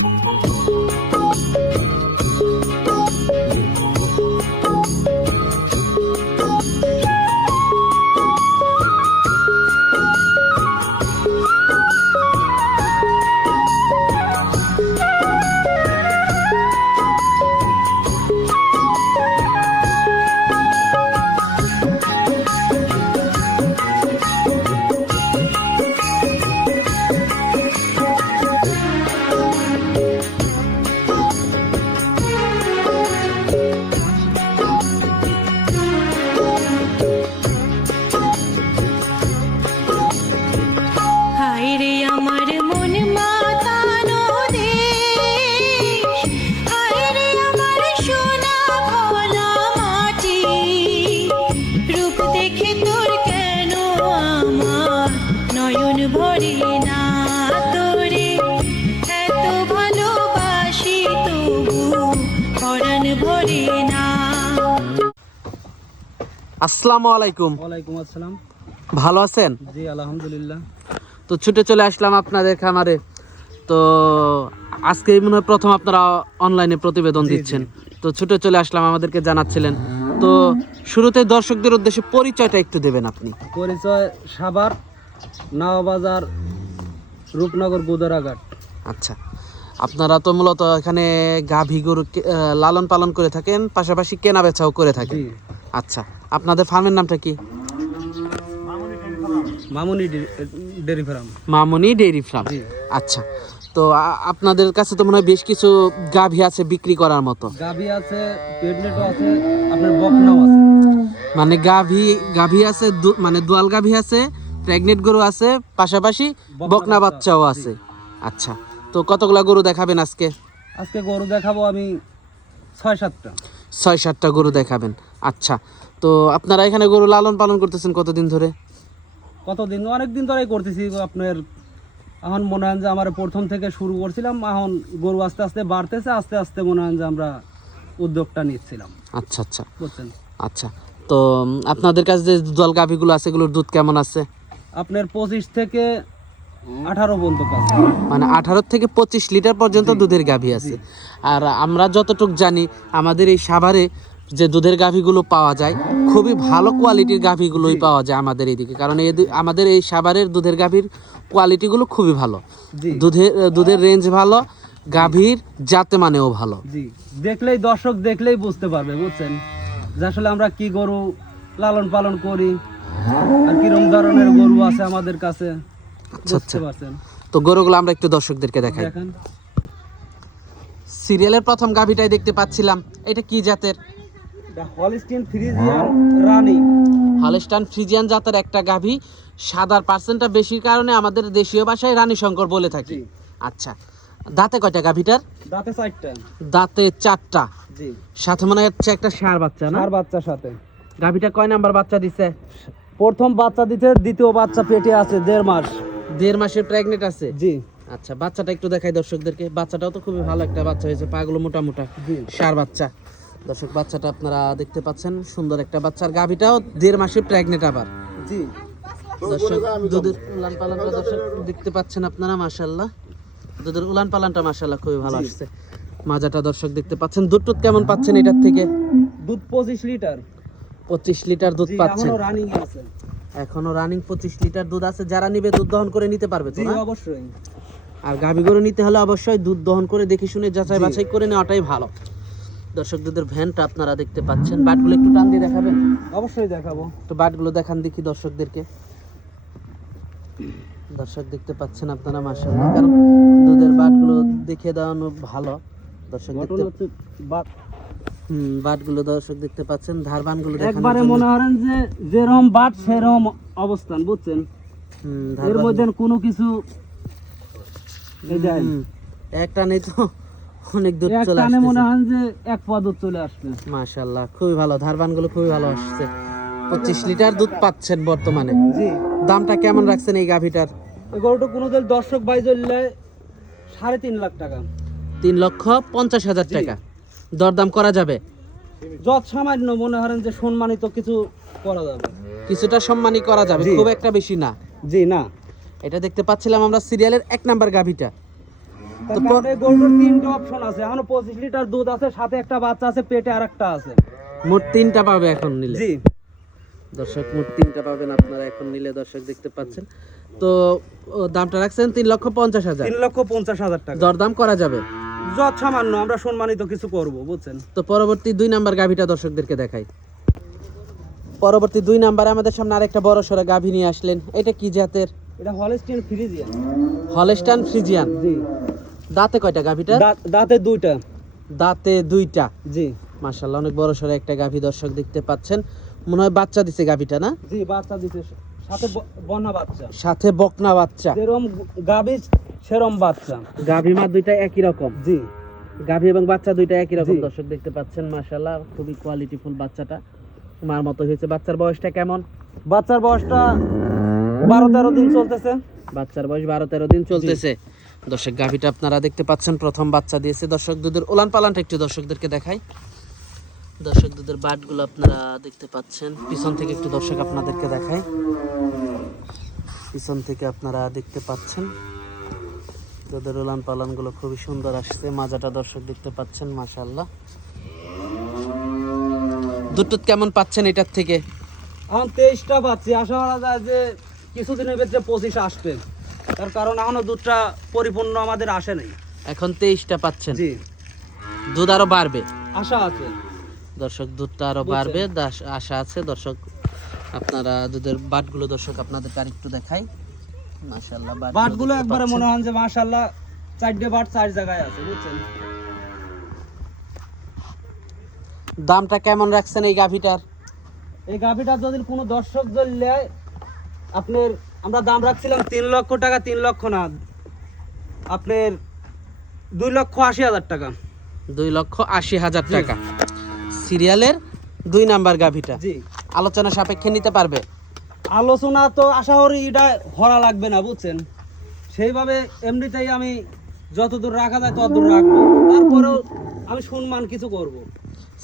হায় আসসালামু আলাইকুম। ওয়ালাইকুম আসসালাম। ভালো আছেন? জি আলহামদুলিল্লাহ। তো ছুটে চলে আসলাম আপনাদের খামারে। তো আজকে মনে হয় প্রথম আপনারা অনলাইনে প্রতিবেদন দিচ্ছেন। তো ছুটে চলে আসলাম আমাদেরকে জানাচ্ছিলেন। তো শুরুতে দর্শকদের উদ্দেশ্যে পরিচয়টা একটু দেবেন আপনি। পরিচয় সাভার নাওবাজার রূপনগর গুদরাঘাট। আচ্ছা। আপনারা তো মূলত এখানে গাভী গরু লালন পালন করে থাকেন পাশাপাশি কেনা বেচাও করে থাকেন। আচ্ছা। আপনাদের ফার্মের নামটা কি? Mamuni day- dairy farm. Mamoni dairy farm. আচ্ছা। তো আপনাদের কাছে তো মনে হয় বেশ কিছু গাভী আছে বিক্রি করার মতো। গাবি আছে আছে আপনার বকনাও আছে। মানে গাভী গাভী আছে মানে দোয়াল গাভী আছে প্রেগনেন্ট গরু আছে পাশাপাশি বকনা বাচ্চাও আছে। আচ্ছা। তো কতগুলা গরু দেখাবেন আজকে? আজকে গরু দেখাবো আমি ছয় সাতটা। ছয় সাতটা গরু দেখাবেন। আচ্ছা। তো আপনারা এখানে গরু লালন পালন করতেছেন কতদিন ধরে? কতদিন? অনেক দিন ধরেই করতেছি আপনার এখন মনে হয় যে আমার প্রথম থেকে শুরু করছিলাম এখন গরু আস্তে আস্তে বাড়তেছে আস্তে আস্তে মনে হয় যে আমরা উদ্যোগটা নিচ্ছিলাম। আচ্ছা আচ্ছা। বুঝছেন? আচ্ছা। তো আপনাদের কাছে যে দোয়াল গাভীগুলো আছে এগুলোর দুধ কেমন আছে? আপনার পঁচিশ থেকে আঠারো পর্যন্ত মানে আঠারো থেকে পঁচিশ লিটার পর্যন্ত দুধের গাভী আছে। আর আমরা যতটুক জানি আমাদের এই সাভারে যে দুধের গাভীগুলো পাওয়া যায় খুবই ভালো কোয়ালিটির গাভীগুলোই পাওয়া যায় আমাদের এইদিকে কারণ এই আমাদের এই সাভারের দুধের গাভীর কোয়ালিটিগুলো খুবই ভালো। দুধের দুধের রেঞ্জ ভালো গাভীর জাতে মানেও ভালো। জি। দেখলেই দর্শক দেখলেই বুঝতে পারবে বুঝছেন? যে আসলে আমরা কি গরু লালন পালন করি আর কিরম ধরনের গরু আছে আমাদের কাছে আচ্ছা বুঝতে আচ্ছা। পারছেন? তো গরুগুলো আমরা একটু দর্শকদেরকে দেখাই। সিরিয়ালের প্রথম গাভীটাই দেখতে পাচ্ছিলাম। এটা কি জাতের? হলিস্টিন ফ্রিজিয়ান রানী হলস্টান ফ্রিজিয়ান জাতের একটা গাভী। সাদার পার্সেন্টটা বেশির কারণে আমাদের দেশীয় ভাষায় রানী শঙ্কর বলে থাকি। আচ্ছা দাঁতে কয়টা গাভীটার? দাঁতে চারটা। দাঁতে চারটা। জি। সাথে মনে হচ্ছে একটা ষাঁড় বাচ্চা না? আর বাচ্চার সাথে। গাভীটা কয় নাম্বার বাচ্চা দিছে? প্রথম বাচ্চা দিতে দ্বিতীয় বাচ্চা পেটে আছে দেড় মাস। দেড় মাসের প্রেগনেন্ট আছে? জি। আচ্ছা বাচ্চাটা একটু দেখাই দর্শকদেরকে। বাচ্চাটাও তো খুবই ভালো একটা বাচ্চা হয়েছে পাগুলো মোটা মোটা। জি। ষাঁড় বাচ্চা। দর্শক বাচ্চাটা আপনারা দেখতে পাচ্ছেন সুন্দর একটা বাচ্চার গাভীটাও দেড় মাসের প্রেগনেন্ট আবার। জি। দর্শক দুধের উলান পালানটা দর্শক দেখতে পাচ্ছেন আপনারা মাশাল্লাহ দুধের উলান পালানটা মাশাল্লাহ খুবই ভালো আসছে। মাজাটা দর্শক দেখতে পাচ্ছেন দুধ টুধ কেমন পাচ্ছেন এটার থেকে? দুধ পঁচিশ লিটার। পঁচিশ লিটার দুধ পাচ্ছেন এখনও রানিং আছে। এখনও রানিং পঁচিশ লিটার দুধ আছে। যারা নিবে দুধ দহন করে নিতে পারবে তো অবশ্যই। আর গাভী গরু নিতে হলে অবশ্যই দুধ দহন করে দেখে শুনে যাচাই বাছাই করে নেওয়াটাই ভালো। দর্শক দুধের ভ্যানটা আপনারা দেখতে পাচ্ছেন। বাটগুলো একটু টান দিয়ে দেখাবেন? অবশ্যই দেখাবো। তো বাটগুলো দেখান দেখি দর্শকদেরকে। দর্শক দেখতে পাচ্ছেন আপনারা মাসাল্লাহ কারণ দুধের বাটগুলো দেখে দেওয়ানো ভালো। দর্শক দেখতে হুম বাটগুলো দর্শক দেখতে পাচ্ছেন। ধারবানগুলো একবারে মনে করেন যে যেরকম বাট সেরকম অবস্থান বুঝছেন? হুম, এর মধ্যে কোনো কিছু একটা নেই তো। অনেক দূর চলে টানে মনে হয় যে এক পা দুধ চলে আসবে। মাশাল্লাহ খুবই ভালো ধারবানগুলো খুবই ভালো আসছে। পঁচিশ লিটার দুধ পাচ্ছেন বর্তমানে। জি। দামটা কেমন রাখছেন এই গাভীটার? এই গরুটা কোনো দিন দর্শক বাই চললে সাড়ে তিন লাখ টাকা। তিন লক্ষ পঞ্চাশ হাজার। টাকা। দরদাম করা যাবে? যত সামান্য মনে করেন যে সম্মানিত কিছু করা যাবে। কিছুটা সম্মানই করা যাবে খুব একটা বেশি না। জি না। এটা দেখতে পাচ্ছিলাম আমরা সিরিয়ালের এক নাম্বার গাভীটা। তিনটা অপশন আছে। এখনও পঁচিশ লিটার দুধ আছে সাথে একটা বাচ্চা আছে পেটে আর একটা আছে। মোট তিনটা পাবে এখন নিলে। জি। দর্শক মোট তিনটা পাবেন আপনারা এখন নিলে দর্শক দেখতে পাচ্ছেন। তো দামটা রাখছেন তিন লক্ষ পঞ্চাশ হাজার। তিন লক্ষ পঞ্চাশ হাজার টাকা। দরদাম করা যাবে? যত সামান্য আমরা সম্মানিত কিছু করব বুঝছেন? তো পরবর্তী দুই নাম্বার গাভীটা দর্শকদেরকে দেখাই। পরবর্তী দুই নাম্বারে আমাদের সামনে আরেকটা বড় সড়ো গাভী নিয়ে আসলেন। এটা কি জাতের? এটা হলস্টিন ফ্রিজিয়ান হলেস্টান ফ্রিজিয়ান জি। দাঁতে কয়টা গাভীটা দাঁতে দুইটা। দাঁতে দুইটা। জি। মাশাল্লাহ অনেক বড় সড়ো একটা গাভী দর্শক দেখতে পাচ্ছেন। মনে হয় বাচ্চা দিছে গাভীটা না? জি বাচ্চা দিতে সাথে বন্যা বাচ্চা। সাথে বকনা বাচ্চা। যেরম গাবি সেরম বাচ্চা। গাভী মা দুইটা একই রকম। জি। গাভী এবং বাচ্চা দুইটা একই রকম দর্শক দেখতে পাচ্ছেন মাশাল্লাহ খুবই কোয়ালিটিফুল বাচ্চাটা। মার মতো হয়েছে। বাচ্চার বয়সটা কেমন? বাচ্চার বয়সটা বারো তেরো দিন চলতেছে। বাচ্চার বয়স বারো তেরো দিন চলতেছে। দর্শক, গাভীটা আপনারা দেখতে পাচ্ছেন, প্রথম বাচ্চা দিয়েছে। দর্শক, দুধের ওলান পালানটা একটু দর্শকদেরকে দেখাই। দর্শক, দুধের বাটগুলো আপনারা দেখতে পাচ্ছেন। পিছন থেকে একটু দর্শক আপনাদেরকে দেখাই। পিছন থেকে আপনারা দেখতে পাচ্ছেন। দুধের ওলান পালানগুলো খুবই সুন্দর আসছে। মাজাটা দর্শক দেখতে পাচ্ছেন মাশাল্লাহ দুধ কেমন পাচ্ছেন এটার থেকে? এখন তেইশটা পাচ্ছি আশা করা যায় যে কিছুদিনের ভিতরে পঁচিশ আসবে। তার কারণ এখনও দুধটা পরিপূর্ণ আমাদের আসে নাই। এখন তেইশটা পাচ্ছেন। জি। দুধ আরও বাড়বে। আশা আছে। দর্শক দুধটা আরও বাড়বে আশা আছে। দর্শক আপনারা দুধের বাটগুলো দর্শক আপনাদের আর একটু দেখাই। মাশাআল্লাহ বাটগুলো একবারে মনে হয় যে মাশাল্লাহ চারটে বাট চার জায়গায় আছে বুঝছেন? দামটা কেমন রাখছেন এই গাভিটার? এই গাভিটা যদি কোনো দর্শক যদি আপনার আমরা দাম রাখছিলাম তিন লক্ষ টাকা তিন লক্ষ না আপনার দুই লক্ষ আশি হাজার টাকা। দুই লক্ষ আশি হাজার টাকা। সিরিয়ালের দুই নাম্বার গাভিটা। জি। আলোচনা সাপেক্ষে নিতে পারবে? আলোচনা তো আশা করি এটা হরা লাগবে না বুঝছেন? সেইভাবে এমনিতেই আমি যতদূর রাখা যায় ততদূর রাখব। তারপরেও আমি সম্মান কিছু করব।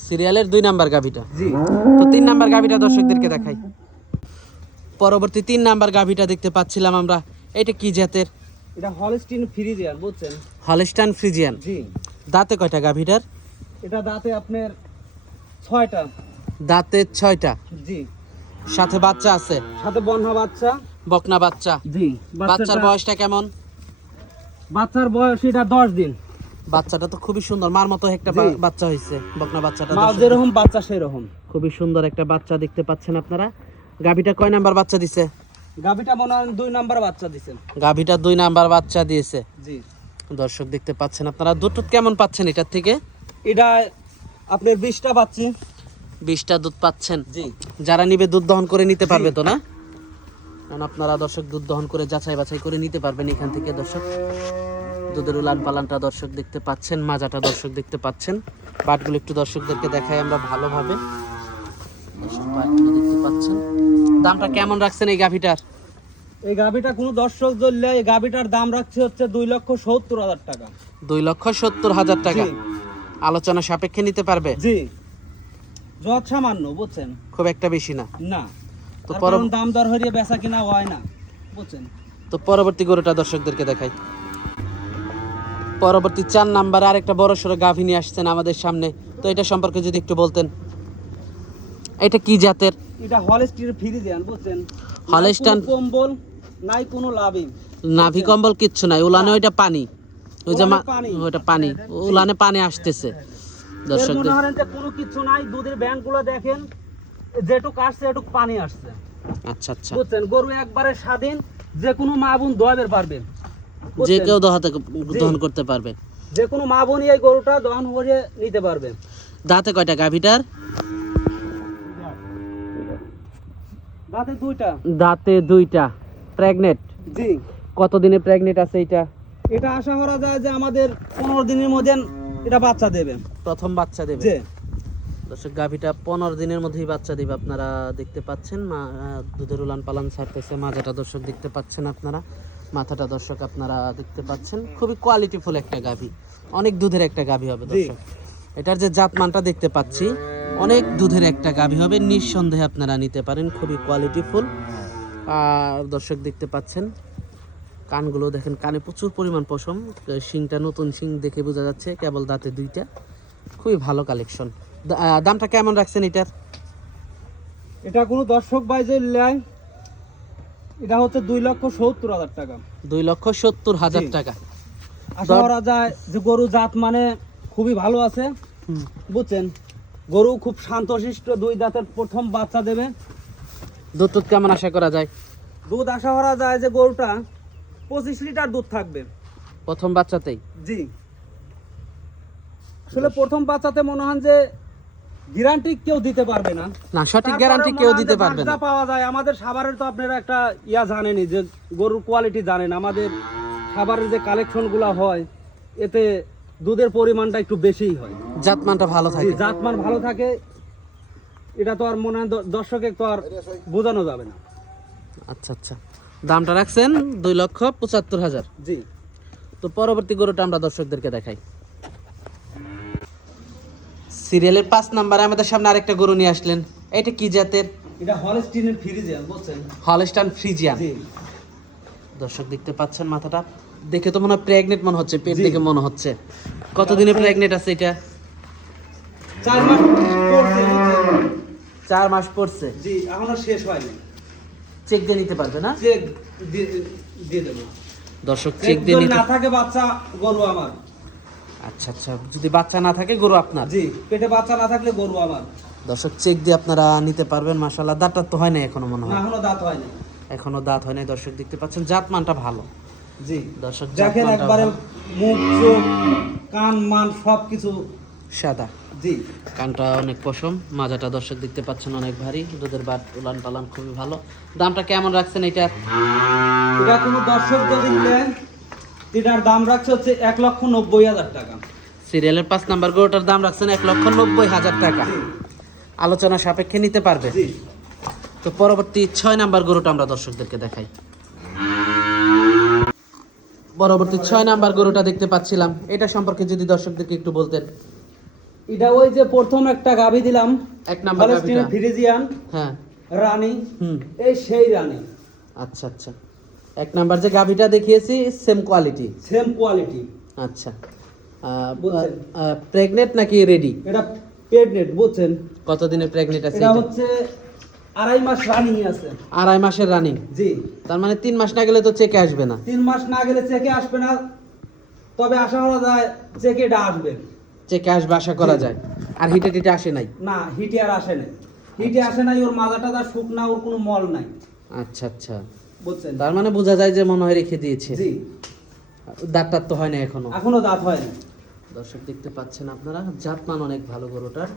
সিরিয়ালের দুই নাম্বার গাভিটা। জি। তো তিন নাম্বার গাভিটা দর্শকদেরকে দেখাই। পরবর্তী তিন নাম্বার গাভিটা দেখতে পাচ্ছিলাম আমরা। এটা কি জাতের? এটা হলস্টিন ফ্রিজিয়ান বুঝছেন? হলিস্টান ফ্রিজিয়ান জি। দাঁতে কয়টা গাভিটার? এটা দাঁতে আপনার ছয়টা। দাঁতে ছয়টা। জি। সাথে বাচ্চা আছে? সাথে বন্যা বাচ্চা। বকনা বাচ্চা। জি। বাচ্চার বয়সটা কেমন? বাচ্চার বয়স এটা দশ দিন। বাচ্চাটা তো খুবই সুন্দর। মার মতো একটা বাচ্চা হয়েছে। বকনা বাচ্চাটা যেরকম বাচ্চা সেরকম। খুবই সুন্দর একটা বাচ্চা দেখতে পাচ্ছেন আপনারা। গাভিটা কয় নাম্বার বাচ্চা দিছে? গাভিটা মনে হয় দুই নাম্বার বাচ্চা দিছেন গাভিটা দুই নাম্বার বাচ্চা দিয়েছে। জি। দর্শক দেখতে পাচ্ছেন আপনারা দুধ টুধ কেমন পাচ্ছেন এটার থেকে? এটা আপনার বিশটা পাচ্ছি। বিশটা দুধ পাচ্ছেন। জি। যারা নিবে দুধ দহন করে নিতে পারবে তো না? কারণ আপনারা দর্শক দুধ দহন করে যাচাই বাছাই করে নিতে পারবেন এখান থেকে দর্শক। দুধের উলান পালানটা দর্শক দেখতে পাচ্ছেন মাজাটা দর্শক দেখতে পাচ্ছেন। বাটগুলো একটু দর্শকদেরকে দেখাই আমরা ভালোভাবে। দেখতে পাচ্ছেন। দামটা কেমন রাখছেন এই গাভিটার? এই গাভিটা কোনো দর্শক ধরলে এই গাভিটার দাম রাখছে হচ্ছে দুই লক্ষ সত্তর হাজার টাকা। দুই লক্ষ সত্তর হাজার টাকা। আলোচনা সাপেক্ষে নিতে পারবে? জি। যত সামান্য বুঝছেন? খুব একটা বেশি না। না। তো পরব- দাম দর হরিয়ে বেচা কিনা হয় না বুঝছেন? তো পরবর্তী গরুটা দর্শকদেরকে দেখাই। পরবর্তী চার নাম্বার আরেকটা বড় সড়ো গাভী নিয়ে আসছেন আমাদের সামনে। তো এটা সম্পর্কে যদি একটু বলতেন। এটা কি জাতের? এটা হলস্টির ফ্রিজিয়ান বুঝছেন? নাই কম্বল নাই কোনো লাভই নাভি কম্বল কিচ্ছু নাই উলানে ওইটা পানি। ওই যে পানি। ওইটা পানি। উলানে পানি আসতেছে। দর্শক মনে করেন যে কোনো কিছু নাই দুধের ব্যাংকগুলো দেখেন যেটুক আসছে এটুক পানি আসছে। আচ্ছা আচ্ছা। বুঝছেন? গরু একবারে স্বাধীন যে কোনো মা বোন দোয়াবের পারবে। যে কেউ দহাতে দহন করতে পারবে। যে কোনো মা বোনই এই গরুটা দহন করে নিতে পারবে। দাঁতে কয়টা গাভীটার? দাঁতে দুইটা? দাঁতে দুইটা। প্রেগনেট জি। কতদিনে প্রেগনেট আছে এটা? এটা আশা করা যায় যে আমাদের পনেরো দিনের মধ্যে এটা বাচ্চা দেবে। প্রথম বাচ্চা দেবে? যে দর্শক গাভীটা পনেরো দিনের মধ্যেই বাচ্চা দিবে আপনারা দেখতে পাচ্ছেন। মা দুধের উলান পালান ছাড়তেছে মাজাটা দর্শক দেখতে পাচ্ছেন আপনারা। মাথাটা দর্শক আপনারা দেখতে পাচ্ছেন। খুবই কোয়ালিটিফুল একটা গাভী। অনেক দুধের একটা গাভী হবে দর্শক। এটার যে জাতমানটা দেখতে পাচ্ছি অনেক দুধের একটা গাভী হবে। নিঃসন্দেহে আপনারা নিতে পারেন খুবই কোয়ালিটিফুল আর দর্শক দেখতে পাচ্ছেন কানগুলো দেখেন কানে প্রচুর পরিমাণ পশম। শিংটা নতুন শিং দেখে বোঝা যাচ্ছে কেবল দাঁতে দুইটা। খুবই ভালো কালেকশন দামটা কেমন রাখছেন এটার? এটা কোনো দর্শক ভাই যে নেয় এটা হচ্ছে দুই লক্ষ সত্তর হাজার টাকা। দুই লক্ষ সত্তর হাজার টাকা। আশা করা যায় যে গরু জাত মানে খুবই ভালো আছে। বুঝছেন? গরু খুব শান্তশিষ্ট দুই দাঁতের প্রথম বাচ্চা দেবে। দুধ টুধ কেমন আশা করা যায়? দুধ আশা করা যায় যে গরুটা পঁচিশ লিটার দুধ থাকবে। প্রথম বাচ্চাতেই? জি। আসলে প্রথম বাচ্চাতে মনে হয় যে গ্যারান্টি কেউ দিতে পারবে না। না সঠিক গ্যারান্টি কেউ দিতে পারবে না। পাওয়া যায়। আমাদের সাভারের তো আপনারা একটা ইয়া জানেনই যে গরুর কোয়ালিটি জানেন। আমাদের খাবারের যে কালেকশনগুলা হয় এতে দুধের পরিমাণটা একটু বেশিই হয়। জাতমানটা ভালো থাকে। জাতমান ভালো থাকে এটা তো আর মনে হয় দর্শকে তো আর বোঝানো যাবে না। আচ্ছা আচ্ছা। দামটা রাখছেন দুই লক্ষ পঁচাত্তর হাজার। জি। তো পরবর্তী গরুটা আমরা দর্শকদেরকে দেখাই। সিরিয়ালের পাঁচ নাম্বারে আমাদের সামনে আরেকটা গরু নিয়ে আসলেন। এটা কি জাতের? এটা হলস্টিনের ফ্রিজিয়ান বুঝছেন হলস্টান ফ্রিজিয়ান। দর্শক দেখতে পাচ্ছেন মাথাটা। দেখে তো মনে হয় প্রেগনেন্ট মনে হচ্ছে পেট দেখে মনে হচ্ছে। কতদিনে প্রেগনেন্ট আছে এটা? চার মাস পড়ছে চার মাস পড়ছে? জি এখনও শেষ হয়নি। চেক দিয়ে নিতে পারবে না? চেক দিয়ে দেবো। দর্শক চেক দিয়ে নিতে না থাকে বাচ্চা গরু আমার। আচ্ছা আচ্ছা যদি বাচ্চা না থাকে গরু আপনার? জি পেটে বাচ্চা না থাকলে গরু আমার। দর্শক চেক দিয়ে আপনারা নিতে পারবেন মাশাল্লাহ দাঁতটা তো হয় না এখনও মনে না হয় এখনও দাঁত হয়নি। এখনও দাঁত হয় নাই। দর্শক দেখতে পাচ্ছেন জাত মানটা ভালো। জি। দর্শক দেখেন একবারে মুখ চোখ কান মান সব কিছু সাদা। জি। কানটা অনেক পশম মাজাটা দর্শক দেখতে পাচ্ছেন অনেক ভারী। দুধের বাট উলান পালান খুবই ভালো। দামটা কেমন রাখছেন এটার এটা কোনো দর্শক যদি নেন এটার দাম রাখছে হচ্ছে এক লক্ষ নব্বই হাজার টাকা। সিরিয়ালের পাঁচ নাম্বার গরুটার দাম রাখছেন এক লক্ষ নব্বই হাজার টাকা। আলোচনা সাপেক্ষে নিতে পারবে। তো পরবর্তী ছয় নাম্বার গরুটা আমরা দর্শকদেরকে দেখাই। পরবর্তী ছয় নাম্বার গরুটা দেখতে পাচ্ছিলাম। এটা সম্পর্কে যদি দর্শকদেরকে একটু বলতেন। এটা ওই যে প্রথম একটা গাভি দিলাম। এক নাম্বার গাভীটা। ফ্রিজিয়ান। হ্যাঁ। রানী। হুম। এই সেই রানী। আচ্ছা আচ্ছা। এক নাম্বার যে গাভিটা দেখিয়েছি সেম কোয়ালিটি সেম কোয়ালিটি আচ্ছা। প্রেগনেন্ট নাকি রেডি এটা প্রেগনেন্ট বুঝছেন? কতদিনের প্রেগনেন্ট আছে এটা? হচ্ছে আড়াই মাস রানিং আছে। আড়াই মাসের রানিং জি। তার মানে তিন মাস না গেলে তো চেকে আসবে না? তিন মাস না গেলে চেকে আসবে না তবে আশা করা যায় চেকে এটা আসবে। চেকে আসবে আশা করা যায়। আর হিটে টিটে আসে নাই? না হিটে আর আসে নাই। হিটে আসে নাই ওর মাজাটা তার শুকনা ওর কোনো মল নাই। আচ্ছা আচ্ছা। বুঝছেন? তার মানে বোঝা যায় যে মনে হয় রেখে দিয়েছে। জি। দাঁতটার তো হয় না এখনও? এখনও দাঁত হয়নি দর্শক দেখতে পাচ্ছেন আপনারা জাতমান অনেক ভালো গরুটার।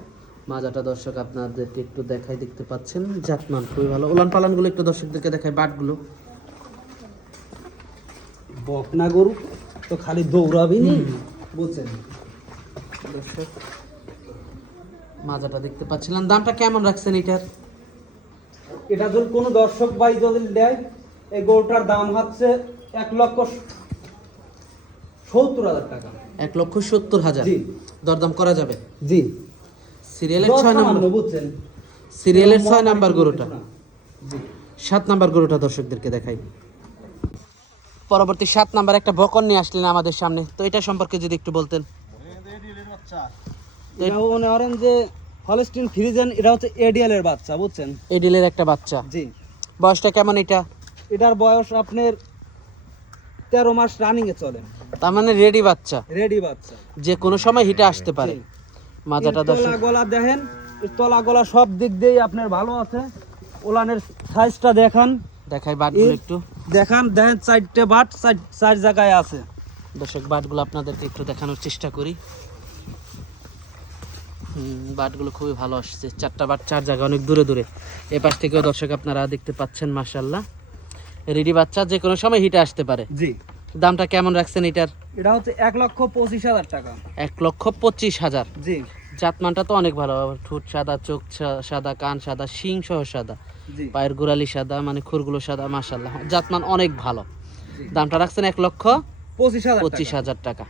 মাজাটা দর্শক আপনাদেরকে একটু দেখাই দেখতে পাচ্ছেন। জাতমান খুবই ভালো। উলান পালানগুলো একটু দর্শকদেরকে দেখাই বাটগুলো বকনা গরু তো খালি দৌড়াবি। নি হুম। বুঝছেন? দর্শক মাজাটা দেখতে পাচ্ছিলাম। দামটা কেমন রাখছেন এটার? এটা যদি কোনো দর্শক ভাই যদি দেয় এই গরুটার দাম হচ্ছে এক লক্ষ সত্তর হাজার টাকা। এক লক্ষ সত্তর হাজার। জি। দরদাম করা যাবে? জি। সিরিয়ালের ছয় নম্বর বুঝছেন? সিরিয়ালের ছয় নাম্বার গরুটা। সাত নাম্বার গরুটা দর্শকদেরকে দেখাই। পরবর্তী সাত নাম্বার একটা বকন নিয়ে আসলেন আমাদের সামনে। তো এটা সম্পর্কে যদি একটু বলতেন। যে হলস্টিন ফ্রিজেন এটা হচ্ছে এডিএল এর বাচ্চা বুঝছেন? একটা বাচ্চা। জি। বয়সটা কেমন এটা? এটার বয়স আপনার তেরো মাস রানিং এ চলে। তার মানে রেডি বাচ্চা। রেডি বাচ্চা। যে কোনো সময় হিটে আসতে পারে। এর দর্শক গলা দেখেন তলা গলা সব দিক দিয়েই আপনার ভালো আছে। ওলানের সাইজটা দেখান। দেখাই বাটগুলো একটু। দেখান দেখেন চারটে বাট চার- জায়গায় আছে। দর্শক বাটগুলো আপনাদেরকে একটু দেখানোর চেষ্টা করি। বাটগুলো খুবই ভালো আসছে। চারটা বাট চার জায়গা অনেক দূরে দূরে। এ পাশ থেকেও দর্শক আপনারা দেখতে পাচ্ছেন মাসাল্লাহ রেডি বাচ্চা যে কোনো সময় হিটে আসতে পারে। জি। দামটা কেমন রাখছেন এটার? এটা হচ্ছে এক লক্ষ পঁচিশ হাজার টাকা। এক লক্ষ পঁচিশ হাজার। জি। জাতমানটা তো অনেক ভালো ঠোঁট সাদা চোখ সাদা কান সাদা শিং সহ সাদা। পায়ের গোড়ালি সাদা মানে খুরগুলো সাদা মাসাল্লাহ জাতমান অনেক ভালো। দামটা রাখছেন এক লক্ষ পঁচিশ হাজার পঁচিশ টাকা। হাজার টাকা।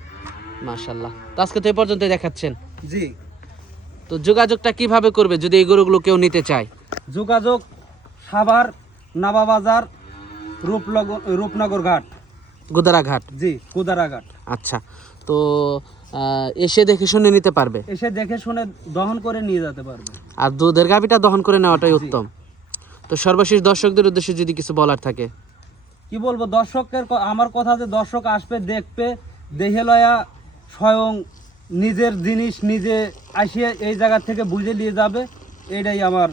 মাসাল্লাহ তো আজকে তো এই পর্যন্ত দেখাচ্ছেন। জি। তো যোগাযোগটা কীভাবে করবে যদি এই গরুগুলো কেউ নিতে চায়? যোগাযোগ সাভার নাবাবাজার রূপনগর রূপনগর ঘাট। গোদারাঘাট। জি কুদারাঘাট আচ্ছা। তো এসে দেখে শুনে নিতে পারবে। এসে দেখে শুনে দহন করে নিয়ে যেতে পারবে। আর দুধের গাভিটা দহন করে নেওয়াটাই উত্তম। তো সর্বশেষ দর্শকদের উদ্দেশ্যে যদি কিছু বলার থাকে। কি বলব দর্শকের আমার কথা যে দর্শক আসবে দেখবে দেখে লয়া স্বয়ং নিজের জিনিস নিজে আসিয়ে এই জায়গা থেকে বুঝে নিয়ে যাবে এটাই আমার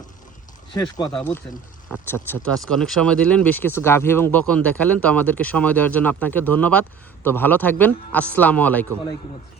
শেষ কথা বুঝছেন? আচ্ছা আচ্ছা তো আজকে অনেক সময় দিলেন বেশ কিছু গাভী এবং বকন দেখালেন তো আমাদেরকে সময় দেওয়ার জন্য আপনাকে ধন্যবাদ। তো ভালো থাকবেন আসসালামু আলাইকুম। ওয়ালাইকুম আসসালাম।